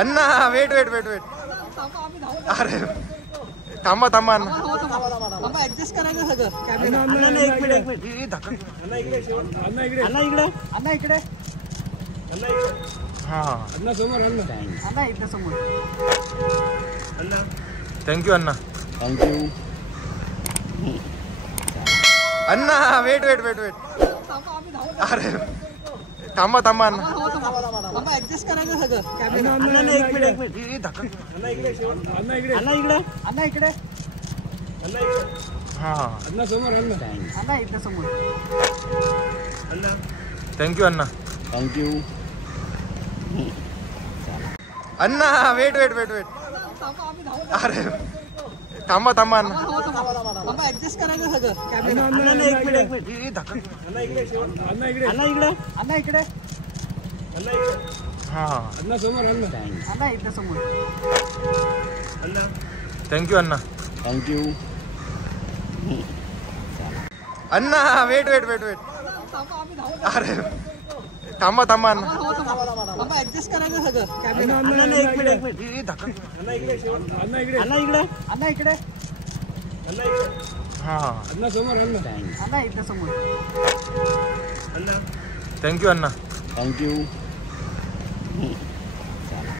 अण्णा weight weight weight weight अरे थांबा थांबा अण्णा ऍडजस्ट करायचं सगळं. एक मिनिट अण्णा इकडे हा अण्णा समोर अण्णा इकडे समोर थँक्यू अण्णा थँक्यू. अण्णा वेट वेट वेट वेट अरे थांबा थांबा अण्णा ऍडजस्ट करायचं सगळं. एक मिनिट अण्णा इकडे हा अण्णा समोर अण्णा इकडे समोर थँक्यू अण्णा थँक्यू. अण्णा वेट वेट वेट वेट अरे थांबा थांबा अण्णा ऍडजस्ट करायचं सगळं. एक मिनिट अण्णा इकडे हा अण्णा समोर अण्णा इकडे समोर थँक्यू अण्णा थँक्यू. अण्णा वेट वेट वेट वेट अरे थांबा थांबा अण्णा ऍडजस्ट करायचं सगळं. एक मिनिट अण्णा इकडे हा अण्णा समोर अण्णा इकडे समोर थँक्यू अण्णा थँक्यू.